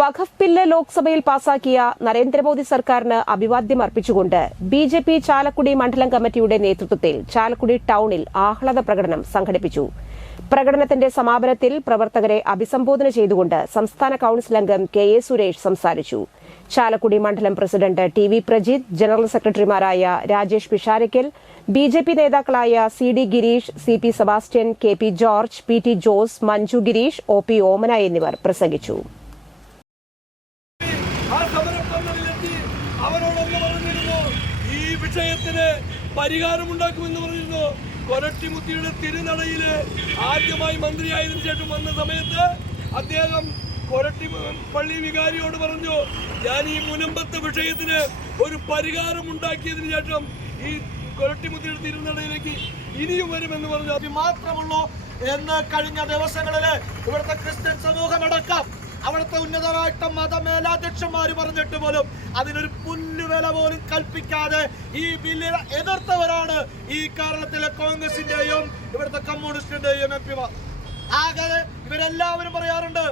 വഖഫ് bill ലോക്സഭയിൽ പാസാക്കിയ നരേന്ദ്രമോദി സർക്കാരിന് അഭിവാദ്യം അർപ്പിച്ചുകൊണ്ട് ബി ജെ പി ചാലക്കുടി മണ്ഡലം കമ്മിറ്റിയുടെ നേതൃത്വത്തിൽ ചാലക്കുടി ടൌണിൽ ആഹ്ലാദ പ്രകടനം സംഘടിപ്പിച്ചു. പ്രകടനത്തിന്റെ സമാപനത്തിൽ പ്രവർത്തകരെ അഭിസംബോധന ചെയ്തുകൊണ്ട് സംസ്ഥാന കൌൺസിൽ അംഗം കെ എ സുരേഷ് സംസാരിച്ചു. ചാലക്കുടി മണ്ഡലം president T V Prajith general സെക്രട്ടറിമാരായ Rajesh Pisharakkal B J P നേതാക്കളായ C D Girish C P Sebastian K P George P T Jose Manju Girish O P Omana എന്നിവർ പ്രസംഗിച്ചു. സമരപ്പന്തലിലെത്തി അവരോടൊന്ന് പറഞ്ഞിരുന്നു ഈ വിഷയത്തിന് പരിഹാരമുണ്ടാക്കുമെന്ന് പറഞ്ഞിരുന്നു. കൊരട്ടിമുത്തിയുടെ തിരുനടയിൽ ആദ്യമായി മന്ത്രിയായതിനു ശേഷം വന്ന സമയത്ത് അദ്ദേഹം കൊരട്ടി പള്ളി വികാരിയോട് പറഞ്ഞു ഞാൻ ഈ മുനമ്പത്തെ വിഷയത്തിന് ഒരു പരിഹാരം ഉണ്ടാക്കിയതിനു ശേഷം ഈ കൊരട്ടിമുത്തിയുടെ തിരുനടയിലേക്ക് ഇനിയും വരുമെന്ന് പറഞ്ഞു. അത് മാത്രമുള്ളൂ എന്ന് കഴിഞ്ഞ ദിവസങ്ങളിൽ ഇവിടുത്തെ ക്രിസ്ത്യൻ അവിടുത്തെ ഉന്നതരായിട്ട് മതമേലാധ്യക്ഷന്മാര് പറഞ്ഞിട്ട് പോലും അതിനൊരു പുല്ലുവില പോലും കൽപ്പിക്കാതെ ഈ ബില്ലിനെ എതിർത്തവരാണ് ഈ കേരളത്തിലെ കോൺഗ്രസിന്റെയും ഇവിടുത്തെ കമ്മ്യൂണിസ്റ്റിന്റെയും എം പിമാർ. ആകെ ഇവരെല്ലാവരും പറയാറുണ്ട്